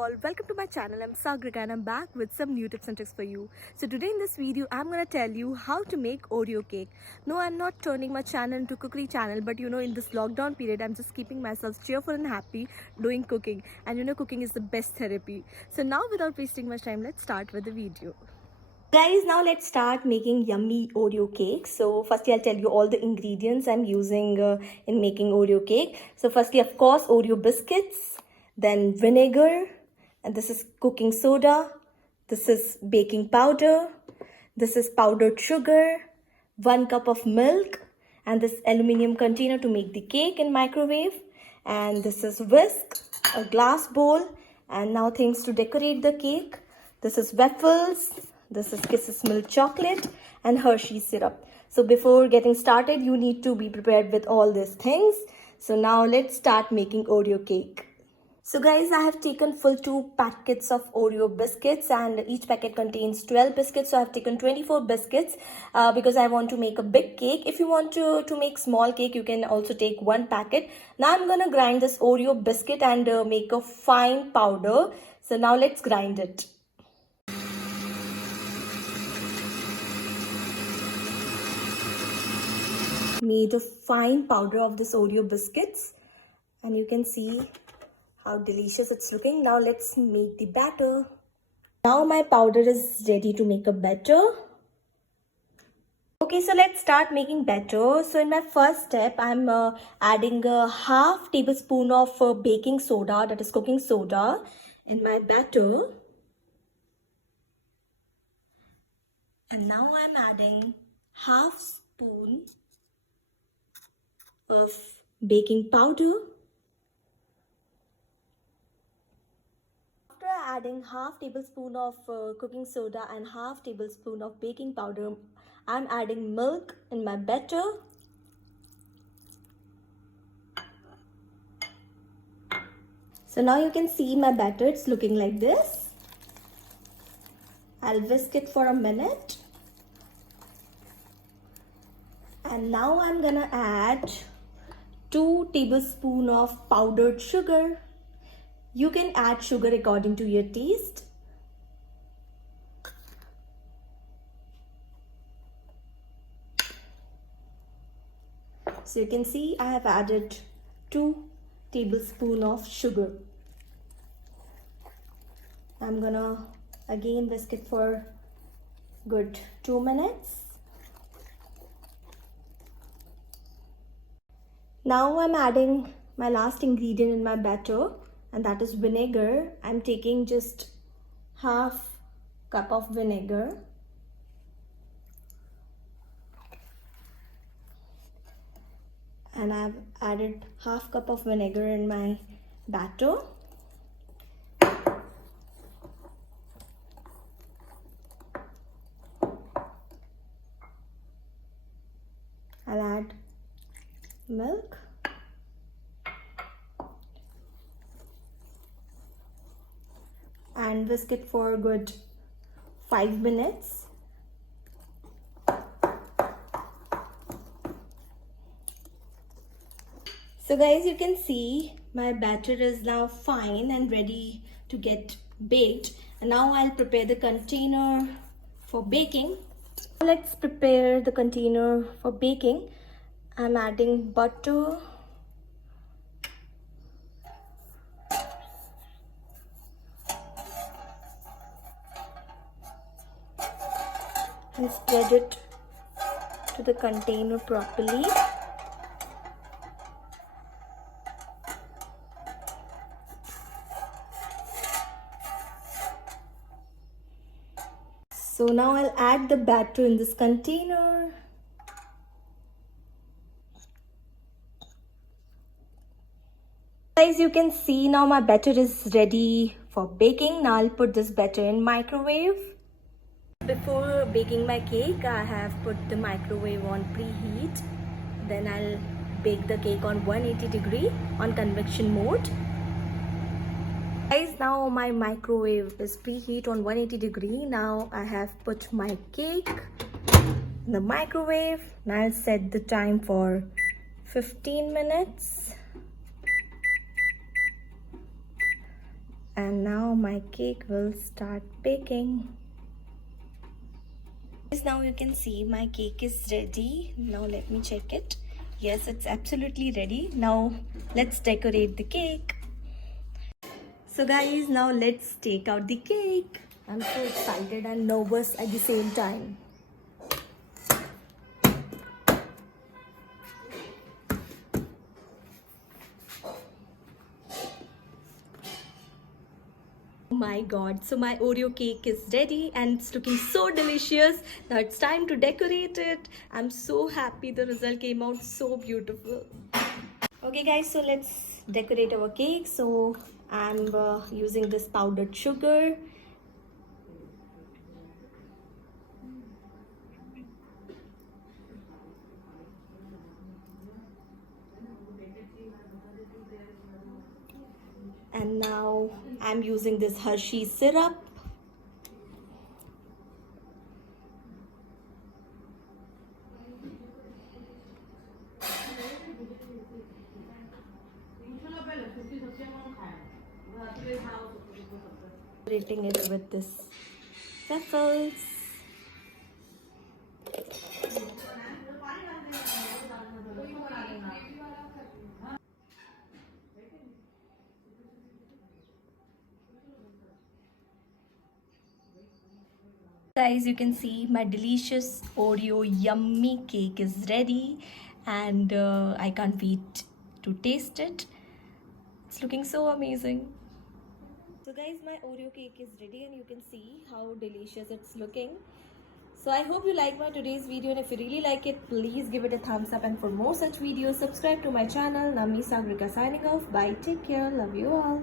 all, welcome to my channel. I'm Sagrika and I'm back with some new tips and tricks for you. So today in this video I'm gonna tell you how to make Oreo cake. No, I'm not turning my channel into cookery channel, but in this lockdown period I'm just keeping myself cheerful and happy doing cooking, and cooking is the best therapy. So now without wasting much time, let's start with the video. Guys, now let's start making yummy Oreo cake. So firstly, I'll tell you all the ingredients I'm using in making Oreo cake. So firstly, of course, Oreo biscuits, then vinegar, and this is cooking soda, this is baking powder, this is powdered sugar, 1 cup of milk, and this aluminium container to make the cake in microwave, and this is whisk, a glass bowl, and now things to decorate the cake. This is waffles, this is Kisses milk chocolate, and Hershey's syrup. So before getting started, you need to be prepared with all these things. So now let's start making Oreo cake. So guys, I have taken full 2 packets of Oreo biscuits, and each packet contains 12 biscuits. So I have taken 24 biscuits because I want to make a big cake. If you want to make small cake, you can also take 1 packet. Now I'm gonna grind this Oreo biscuit and make a fine powder. So now let's grind it. Made a fine powder of this Oreo biscuits, and you can see how delicious it's looking. Now let's make the batter. Now my powder is ready to make a batter. Okay, so let's start making batter. So in my first step, I'm adding a half tablespoon of baking soda, that is cooking soda, in my batter. And now I'm adding half spoon of baking powder. After adding half tablespoon of cooking soda and half tablespoon of baking powder, I'm adding milk in my batter. So now you can see my batter, it's looking like this. I'll whisk it for a minute. And now I'm gonna add 2 tablespoons of powdered sugar. You can add sugar according to your taste. So you can see I have added 2 tablespoons of sugar. I'm gonna again whisk it for good 2 minutes. Now I'm adding my last ingredient in my batter, and that is vinegar. I'm taking just half cup of vinegar. And I've added half cup of vinegar in my batter. I'll add milk. And whisk it for a good 5 minutes. So guys, you can see my batter is now fine and ready to get baked. And now I'll prepare the container for baking. Let's prepare the container for baking. I'm adding butter. And spread it to the container properly. So now I'll add the batter in this container. Guys, you can see now my batter is ready for baking. Now I'll put this batter in microwave. Before baking my cake, I have put the microwave on preheat. Then I'll bake the cake on 180 degree on convection mode. Guys, now my microwave is preheat on 180 degree. Now I have put my cake in the microwave. Now I'll set the time for 15 minutes. And now my cake will start baking. Now you can see my cake is ready. Now let me check it. Yes, it's absolutely ready. Now let's decorate the cake. So guys, now let's take out the cake. I'm so excited and nervous at the same time. Oh my god, so my Oreo cake is ready and it's looking so delicious. Now it's time to decorate it. I'm so happy the result came out so beautiful. Okay guys, so let's decorate our cake. So I'm using this powdered sugar. And now I'm using this Hershey syrup. Decorating it with this waffles. Guys, you can see my delicious Oreo yummy cake is ready, and I can't wait to taste it. It's looking so amazing. So guys, my Oreo cake is ready and you can see how delicious it's looking. So I hope you like my today's video, and if you really like it, please give it a thumbs up, and for more such videos, subscribe to my channel. Nami Sagrika signing off. Bye, take care, love you all.